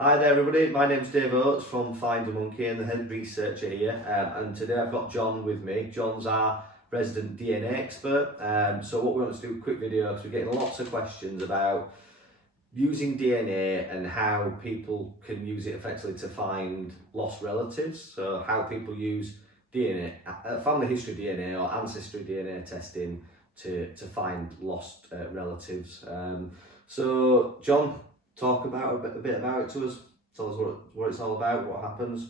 Hi there everybody, my name's Dave Oates from FinderMonkey and the head researcher here, and today I've got John with me. John's our resident DNA expert, so what we want to do a quick video because we're getting lots of questions about using DNA and how people can use it effectively to find lost relatives, so how people use DNA, family history DNA or ancestry DNA testing to find lost relatives. So John, talk about a bit about it to us. Tell us what it's all about, what happens.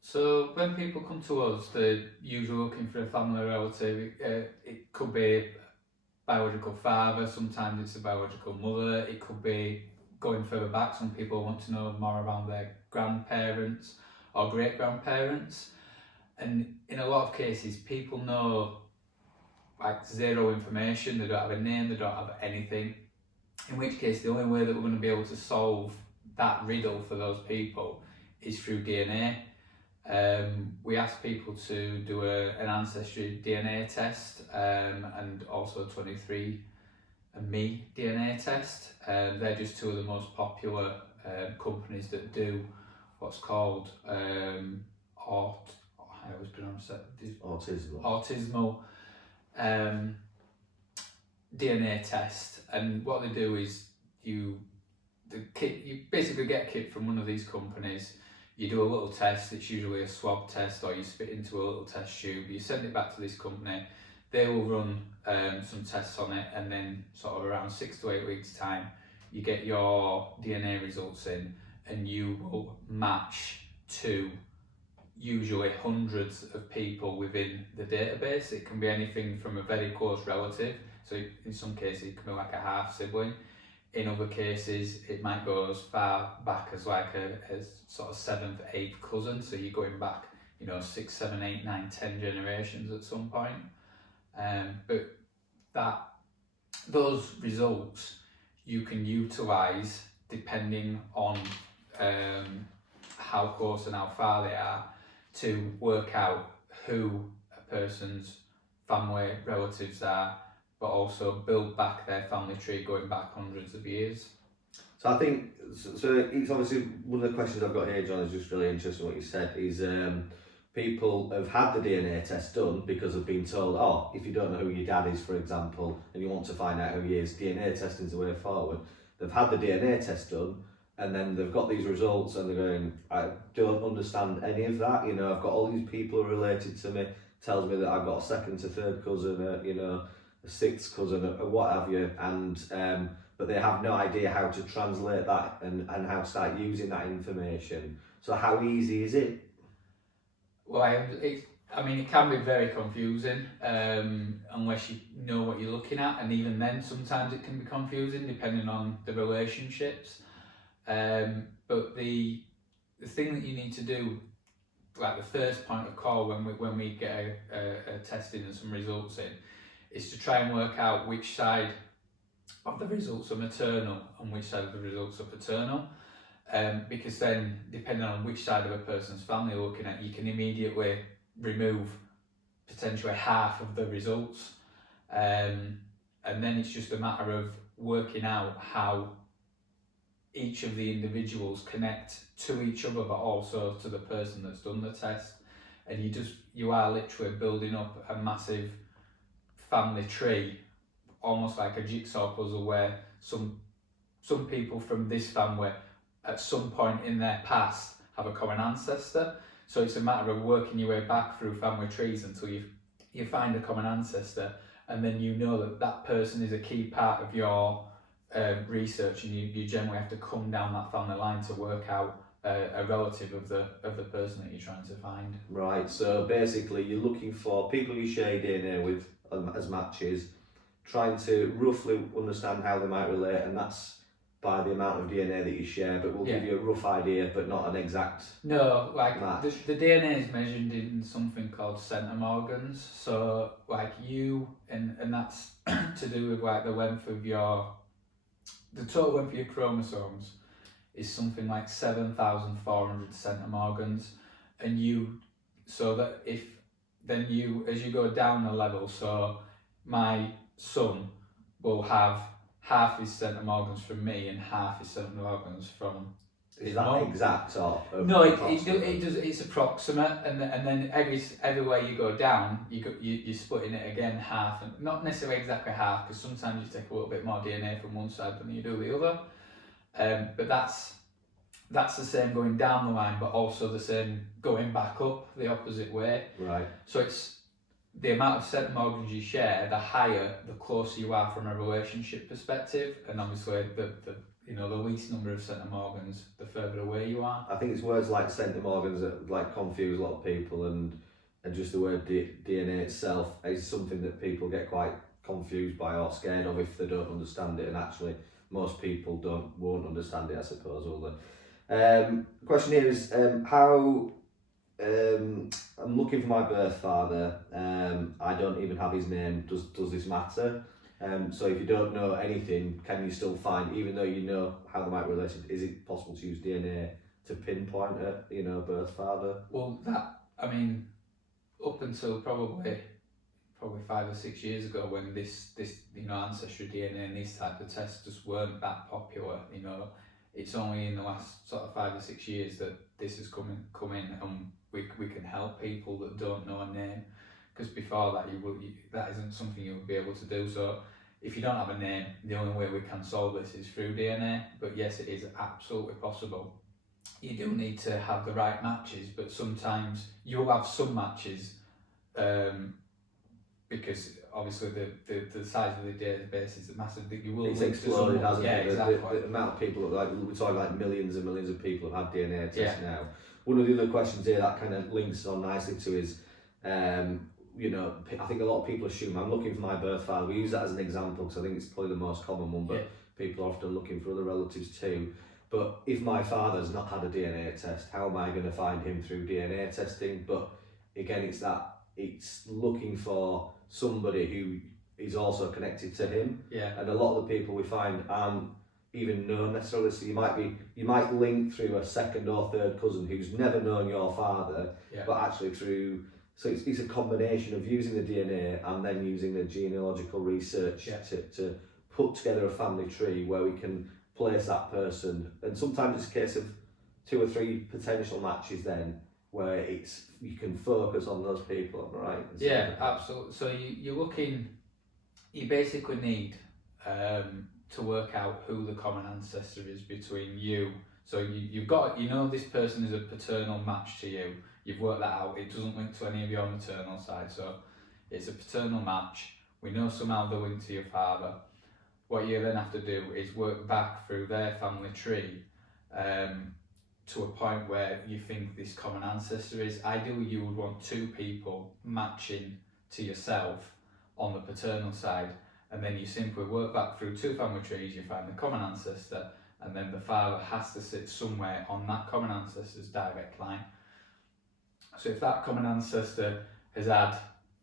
So when people come to us, they're usually looking for a family relative. It could be a biological father, sometimes it's a biological mother, it could be going further back. Some people want to know more around their grandparents or great-grandparents. And in a lot of cases, people know like zero information, they don't have a name, they don't have anything. In which case, the only way that we're going to be able to solve that riddle for those people is through DNA. We ask people to do an Ancestry DNA test and also a 23andMe DNA test. They're just two of the most popular companies that do what's called autismal DNA test, and what they do is you basically get a kit from one of these companies, you do a little test, it's usually a swab test or you spit into a little test tube, you send it back to this company, they will run some tests on it, and then sort of around 6 to 8 weeks time you get your DNA results in and you will match to usually hundreds of people within the database. It can be anything from a very close relative, so in some cases it can be like a half sibling. In other cases it might go as far back as like a sort of 7th, 8th cousin, so you're going back 6, 7, 8, 9, 10 generations at some point. But those results you can utilise depending on how close and how far they are to work out who a person's family relatives are, but also build back their family tree going back hundreds of years. So I think, so it's obviously one of the questions I've got here, John, is just really interesting what you said, is people have had the DNA test done because they've been told, oh, if you don't know who your dad is, for example, and you want to find out who he is, DNA testing is the way forward. They've had the DNA test done, and then they've got these results and they're going, I don't understand any of that, I've got all these people related to me, tells me that I've got a 2nd to 3rd cousin, a 6th cousin, or what have you, and but they have no idea how to translate that and how to start using that information. So how easy is it? Well, it can be very confusing unless you know what you're looking at, and even then sometimes it can be confusing depending on the relationships. But the thing that you need to do, like the first point of call when we get a testing and some results in, is to try and work out which side of the results are maternal and which side of the results are paternal. Because then, depending on which side of a person's family you're looking at, you can immediately remove potentially half of the results. And then it's just a matter of working out how each of the individuals connect to each other, but also to the person that's done the test. And you are literally building up a massive family tree, almost like a jigsaw puzzle, where some people from this family at some point in their past have a common ancestor. So it's a matter of working your way back through family trees until you find a common ancestor, and then you know that person is a key part of your research, and you generally have to come down that family line to work out a relative of the person that you're trying to find. Right, so basically you're looking for people you share DNA with as matches, trying to roughly understand how they might relate, and that's by the amount of DNA that you share, but we'll give you a rough idea, but not an exact match. The DNA is measured in something called centimorgans, so like and that's to do with like the total length of your chromosomes is something like 7,400 centimorgans, and so that as you go down a level, so my son will have half his centimorgans from me and half his centimorgans from Is that exact or? No, it does. It's approximate, and then everywhere you go down, you're splitting it again half, and not necessarily exactly half, because sometimes you take a little bit more DNA from one side than you do the other. But that's the same going down the line, but also the same going back up the opposite way. Right. So it's the amount of centimorgans you share, the higher, the closer you are from a relationship perspective, and obviously the least number of centimorgans, the further away you are. I think it's words like centimorgans that like confuse a lot of people, and just the word DNA itself is something that people get quite confused by or scared of if they don't understand it, and actually most people won't understand it, I suppose, will they? Question here is how I'm looking for my birth father. I don't even have his name. Does this matter? So if you don't know anything, can you still find, even though you know how they might relate, is it possible to use DNA to pinpoint a birth father? Well, up until probably 5 or 6 years ago, when this ancestry DNA and these type of tests just weren't that popular, it's only in the last sort of 5 or 6 years that this has come in, and we can help people that don't know a name. Because before that, that isn't something you would be able to do. So if you don't have a name, the only way we can solve this is through DNA. But yes, it is absolutely possible. You do need to have the right matches, but sometimes you'll have some matches, because obviously the size of the database is massive. That you will. It's exploded, hasn't it? Exactly. The amount of people, we're talking like millions and millions of people have had DNA tests now. One of the other questions here that kind of links on nicely to is, I think a lot of people assume I'm looking for my birth father. We use that as an example because I think it's probably the most common one, but people are often looking for other relatives too. But if my father's not had a DNA test, how am I going to find him through DNA testing? But again, it's looking for somebody who is also connected to him. Yeah. And a lot of the people we find aren't even known necessarily. So you might link through a second or third cousin who's never known your father, but actually through. So it's a combination of using the DNA and then using the genealogical research to put together a family tree where we can place that person. And sometimes it's a case of 2 or 3 potential matches then, where you can focus on those people, right? Yeah, absolutely. So you basically need to work out who the common ancestor is between you. So you've got, this person is a paternal match to you. You've worked that out. It doesn't link to any of your maternal side, so it's a paternal match. We know somehow they're linked to your father. What you then have to do is work back through their family tree to a point where you think this common ancestor is. Ideally, you would want 2 people matching to yourself on the paternal side, and then you simply work back through 2 family trees, you find the common ancestor, and then the father has to sit somewhere on that common ancestor's direct line. So if that common ancestor has had,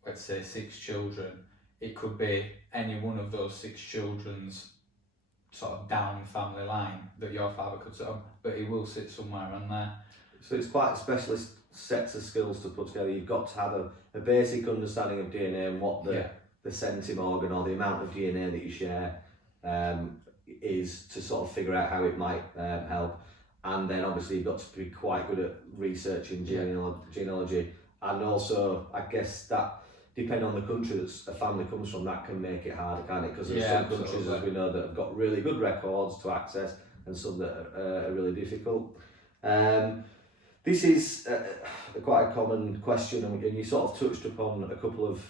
let's say, 6 children, it could be any one of those 6 children's sort of down family line that your father could sit on, but he will sit somewhere on there. So it's quite a specialist sets of skills to put together. You've got to have a basic understanding of DNA and what the centimorgan or the amount of DNA that you share is to sort of figure out how it might help. And then obviously you've got to be quite good at researching genealogy, and also I guess that depending on the country that a family comes from, that can make it harder, can't it? Because there's some countries, as we know, that have got really good records to access, and some that are really difficult. This is quite a common question, and you sort of touched upon a couple of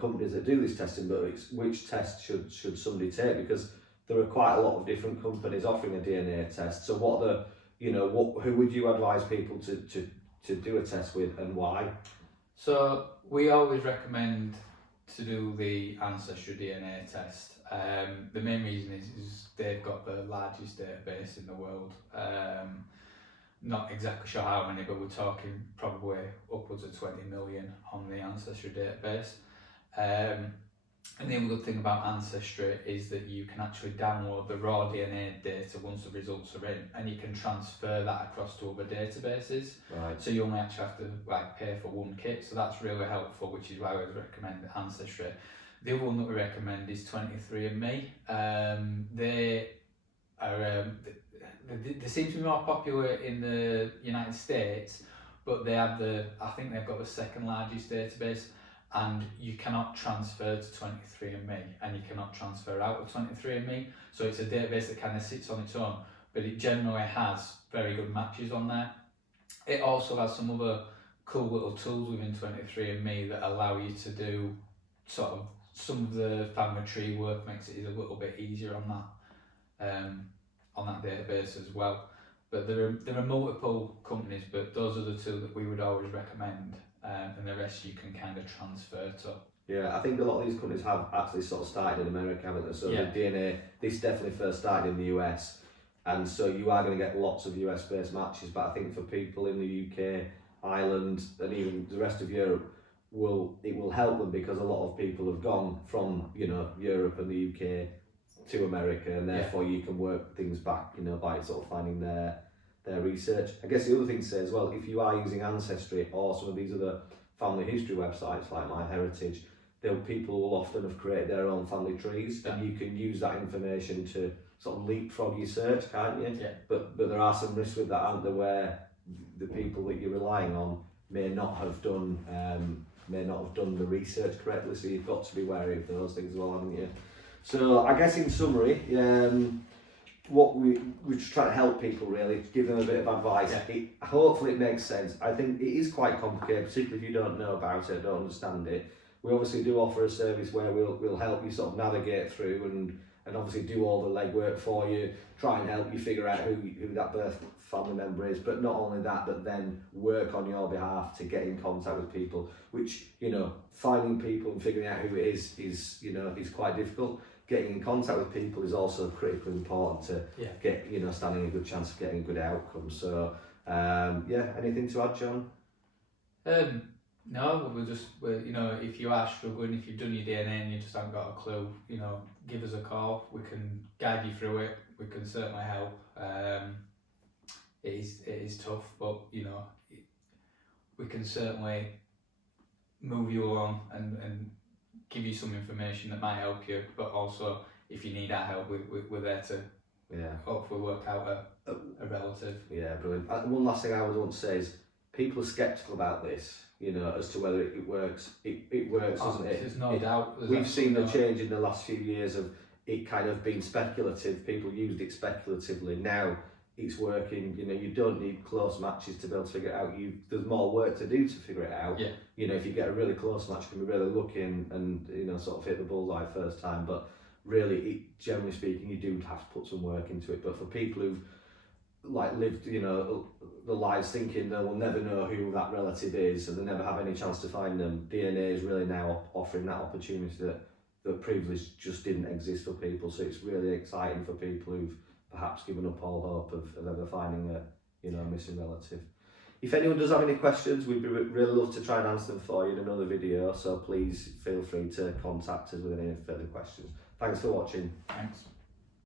companies that do this testing, but it's which test should somebody take, because there are quite a lot of different companies offering a DNA test. So who would you advise people to do a test with, and why? So we always recommend to do the Ancestry DNA test. The main reason is they've got the largest database in the world. Not exactly sure how many, but we're talking probably upwards of 20 million on the Ancestry database. And the other good thing about Ancestry is that you can actually download the raw DNA data once the results are in, and you can transfer that across to other databases. Right. So you only actually have to pay for 1 kit, so that's really helpful, which is why I would recommend Ancestry. The other one that we recommend is 23andMe. They are they seem to be more popular in the United States, but they have I think they've got the second largest database, and you cannot transfer to 23andMe, and you cannot transfer out of 23andMe. So it's a database that kind of sits on its own, but it generally has very good matches on there. It also has some other cool little tools within 23andMe that allow you to do sort of some of the family tree work, makes it a little bit easier on that database as well. But there are multiple companies, but those are the two that we would always recommend, and the rest you can kind of transfer to. Yeah, I think a lot of these companies have actually sort of started in America, haven't they? So the DNA, this definitely first started in the US, and so you are going to get lots of US based matches, but I think for people in the UK, Ireland, and even the rest of Europe, it will help them, because a lot of people have gone from, you know, Europe and the UK to America, and therefore you can work things back, you know, by sort of finding their research. I guess the other thing to say as well, if you are using Ancestry or some of these other family history websites like MyHeritage, people will often have created their own family trees, and you can use that information to sort of leapfrog your search, can't you? Yeah. But there are some risks with that, aren't there, where the people that you're relying on may not have done the research correctly, so you've got to be wary of those things as well, haven't you? So I guess in summary, what we're just trying to help people, really, give them a bit of advice. Hopefully it makes sense. I think it is quite complicated, particularly if you don't know about it, don't understand it. We obviously do offer a service where we'll help you sort of navigate through and obviously do all the legwork for you, try and help you figure out who that birth family member is, but not only that, but then work on your behalf to get in contact with people, which, you know, finding people and figuring out who it is you know, is quite difficult. Getting in contact with people is also critically important to get, you know, standing a good chance of getting a good outcome. So anything to add, John? No, you know, if you are struggling, if you've done your DNA and you just haven't got a clue, you know, give us a call. We can guide you through it. We can certainly help. It is tough, but, you know, we can certainly move you along and give you some information that might help you. But also, if you need our help, we're there to hopefully work out a relative. Yeah, brilliant. One last thing I would want to say is, people are sceptical about this, you know, as to whether it works. It works, doesn't it? There's no doubt. We've seen the change in the last few years of it kind of being speculative. People used it speculatively. Now it's working. You know, you don't need close matches to be able to figure it out. There's more work to do to figure it out. Yeah. You know, if you get a really close match, you can be really lucky and you know, sort of hit the bullseye first time. But really, generally speaking, you do have to put some work into it. But for people who've lived, you know, the lives thinking they will never know who that relative is and they never have any chance to find them, DNA is really now offering that opportunity that previously just didn't exist for people. So it's really exciting for people who've perhaps given up all hope of ever finding a missing relative. If anyone does have any questions, we'd really love to try and answer them for you in another video, so please feel free to contact us with any further questions. Thanks for watching. Thanks.